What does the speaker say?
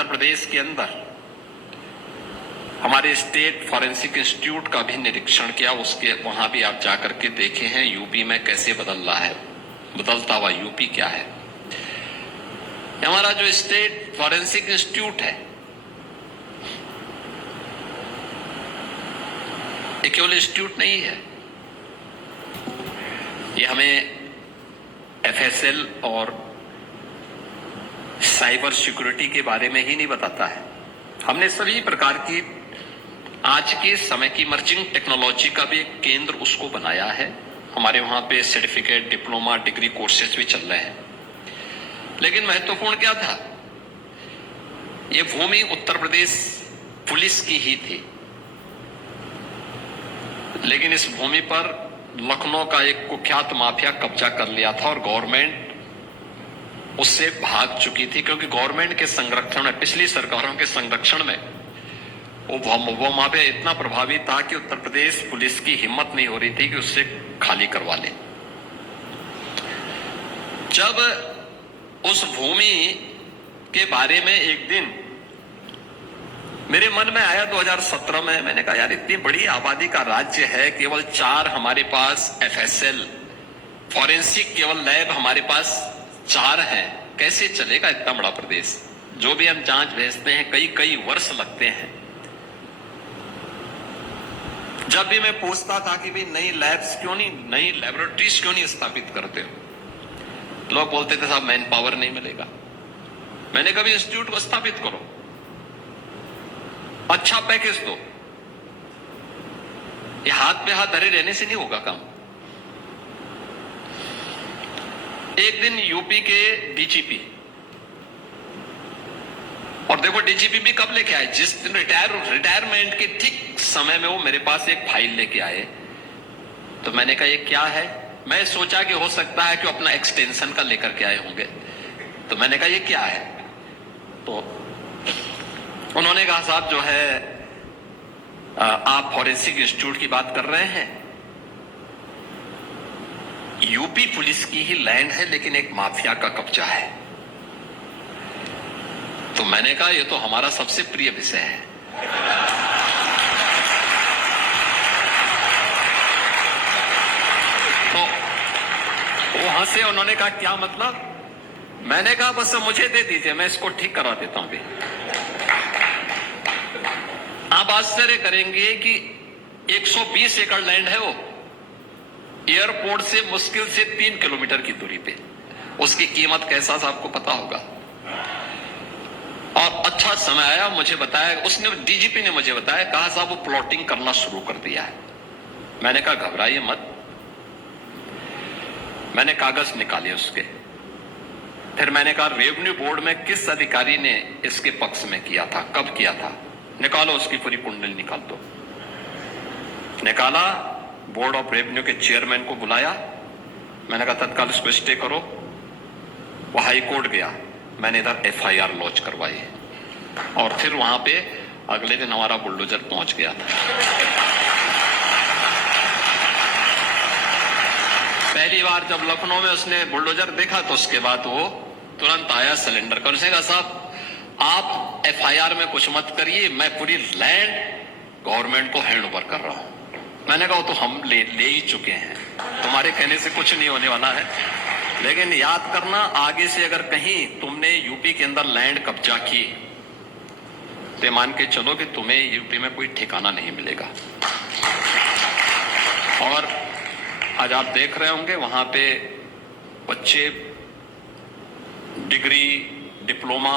उत्तर प्रदेश के अंदर हमारे स्टेट फॉरेंसिक इंस्टीट्यूट का भी निरीक्षण किया, उसके वहां भी आप जाकर के देखे हैं यूपी में कैसे बदल रहा है, बदलता हुआ यूपी क्या है। हमारा जो स्टेट फॉरेंसिक इंस्टीट्यूट है ये केवल इंस्टीट्यूट नहीं है, ये हमें एफएसएल और साइबर सिक्योरिटी के बारे में ही नहीं बताता है। हमने सभी प्रकार की आज के समय की इमर्जिंग टेक्नोलॉजी का भी एक केंद्र उसको बनाया है। हमारे वहां पे सर्टिफिकेट, डिप्लोमा, डिग्री कोर्सेज भी चल रहे हैं। लेकिन महत्वपूर्ण क्या था, ये भूमि उत्तर प्रदेश पुलिस की ही थी, लेकिन इस भूमि पर लखनऊ का एक कुख्यात माफिया कब्जा कर लिया था और गवर्नमेंट उससे भाग चुकी थी, क्योंकि गवर्नमेंट के संरक्षण में, पिछली सरकारों के संरक्षण में वो माफिया इतना प्रभावी था कि उत्तर प्रदेश पुलिस की हिम्मत नहीं हो रही थी कि उससे खाली करवा ले। जब उस भूमि के बारे में एक दिन मेरे मन में आया 2017 में, मैंने कहा यार इतनी बड़ी आबादी का राज्य है, केवल 4 हमारे पास एफएसएल फॉरेंसिक केवल लैब हमारे पास 4 हैं, कैसे चलेगा इतना बड़ा प्रदेश। जो भी हम जांच भेजते हैं कई कई वर्ष लगते हैं। जब भी मैं पूछता था कि भाई नई लैब्स क्यों नहीं, नई लैबोरेटरीज क्यों नहीं स्थापित करते हो, लोग बोलते थे साहब मैन पावर नहीं मिलेगा। मैंने कभी इंस्टीट्यूट को स्थापित करो, अच्छा पैकेज दो, ये हाथ पे हाथ धरे रहने से नहीं होगा काम। एक दिन यूपी के डीजीपी, और देखो डीजीपी भी कब लेके आए, जिस दिन रिटायरमेंट के ठीक समय में वो मेरे पास एक फाइल लेके आए। तो मैंने कहा ये क्या है, मैं सोचा कि हो सकता है कि वो अपना एक्सटेंशन का लेकर के आए होंगे। तो मैंने कहा ये क्या है, तो उन्होंने कहा साहब जो है आप फॉरेंसिक इंस्टीट्यूट की बात कर रहे हैं, यूपी पुलिस की ही लैंड है लेकिन एक माफिया का कब्जा है। तो मैंने कहा ये तो हमारा सबसे प्रिय विषय है। तो वो हंसे, उन्होंने कहा क्या मतलब। मैंने कहा बस मुझे दे दीजिए, मैं इसको ठीक करा देता हूं भी। आप आश्चर्य करेंगे कि 120 एकड़ लैंड है वो, एयरपोर्ट से मुश्किल से 3 किलोमीटर की दूरी पे। उसकी कीमत कैसा आपको पता होगा। और अच्छा समय आया, मुझे बताया, उसने डीजीपी ने मुझे बताया, कहा साहब वो प्लॉटिंग करना शुरू कर दिया है। मैंने कहा घबराइए मत। मैंने कागज निकाले उसके, फिर मैंने कहा रेवेन्यू बोर्ड में किस अधिकारी ने इसके पक्ष में किया था, कब किया था, निकालो उसकी पूरी कुंडली निकाल दो। निकाला, बोर्ड ऑफ रेवेन्यू के चेयरमैन को बुलाया। मैंने कहा तत्काल इसको स्टे करो। वो हाई कोर्ट गया, मैंने इधर एफआईआर लॉन्च करवाई, और फिर वहां पे अगले दिन हमारा बुलडोजर पहुंच गया था। पहली बार जब लखनऊ में उसने बुलडोजर देखा तो उसके बाद वो तुरंत आया सिलेंडर कर, उसने कहा साहब आप एफआईआर में कुछ मत करिए, मैं पूरी लैंड गवर्नमेंट को हैंड ओवर कर रहा हूं। मैंने कहा तो हम ले ही चुके हैं, तुम्हारे कहने से कुछ नहीं होने वाला है। लेकिन याद करना, आगे से अगर कहीं तुमने यूपी के अंदर लैंड कब्जा की तो मान के चलो कि तुम्हें यूपी में कोई ठिकाना नहीं मिलेगा। और आज आप देख रहे होंगे वहां पे बच्चे डिग्री, डिप्लोमा